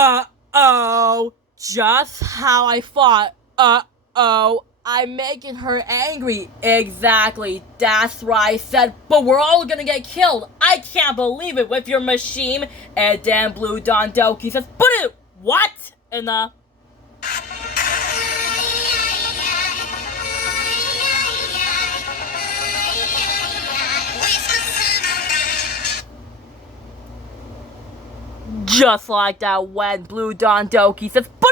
Uh-oh. Just how I thought. Uh-oh. I'm making her angry. Exactly. That's right, I said. But we're all gonna get killed. I can't believe it with your machine. And then Blue Dondoki says, but what? And just like that when Blue Dondoki says, but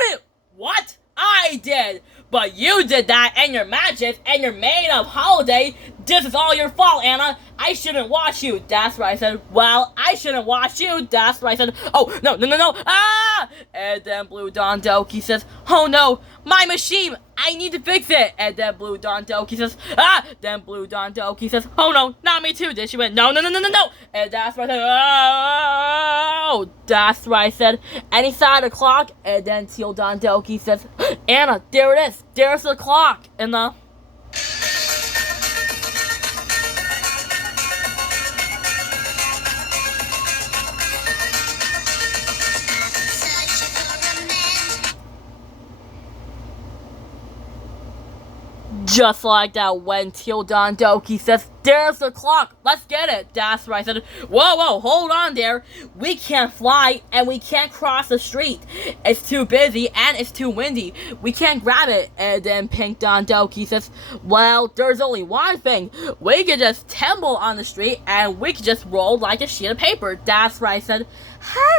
what? I did! But you did that and your magic and your maid of holiday. This is all your fault, Anna. I shouldn't watch you. That's right, I said. Well, I shouldn't watch you. That's right, I said. Oh, no. Ah! And then Blue Dondoki says, oh no, my machine. I need to fix it. And then Blue Dondoki says, ah! Then Blue Dondoki says, oh no, not me too. Then she went, no. And that's right, I said, oh! That's right, I said. Any side of the clock. And then Teal Dondoki says, Anna, there it is. There's the clock. And just like that when Teal Dondoki says, there's the clock, let's get it. That's right, I said, whoa, hold on there. We can't fly and we can't cross the street. It's too busy and it's too windy. We can't grab it. And then Pink Dondoki says, well, there's only one thing. We could just tumble on the street and we could just roll like a sheet of paper. That's right, I said,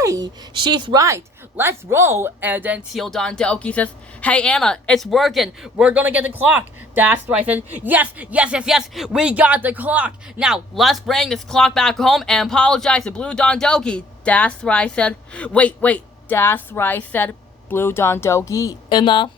hey, she's right. Let's roll. And then Teal Dondoki says, hey Anna, it's working. We're gonna get the clock. That's right, I said, yes, we got the clock. Now, let's bring this clock back home and apologize to Blue Dondoki. That's right, I said. Wait, that's right, I said. Blue Dondoki in the...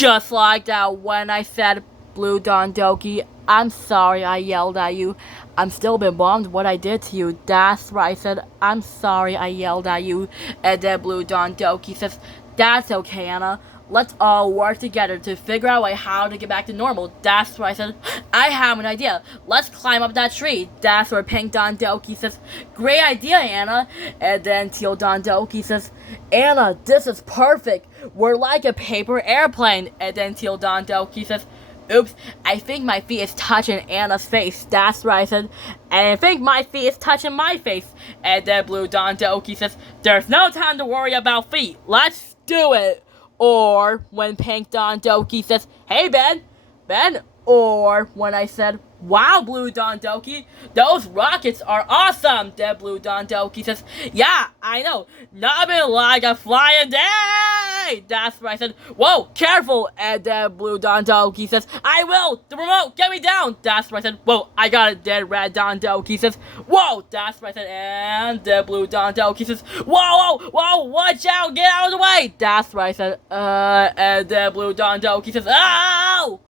Just like that when I said Blue Dondoki, I'm sorry I yelled at you. I'm still a bit bummed what I did to you. That's right, I said, I'm sorry I yelled at you. And then Blue Dondoki says, that's okay, Anna. Let's all work together to figure out a way how to get back to normal. That's right, I said, I have an idea. Let's climb up that tree. That's where Pink Dondoki says, great idea, Anna. And then Teal Dondoki says, Anna, this is perfect. We're like a paper airplane. And then Teal Dondoki says, oops, I think my feet is touching Anna's face. That's right, I said. And I think my feet is touching my face. And then Blue Dondoki says, there's no time to worry about feet. Let's do it. Or when Pink Dondoki says, hey, Ben. Or when I said, wow, Blue Dondoki, those rockets are awesome. Then Blue Dondoki says, yeah, I know. Nothing like a flying day. That's right, I said, whoa, careful. And then Blue Dondoki says, I will. The remote, get me down. That's right, I said, whoa, I got it. Then Red Dondoki says, whoa. That's right, I said, and then Blue Dondoki says, whoa, watch out, get out of the way. That's right, I said, and then Blue Dondoki says, ow.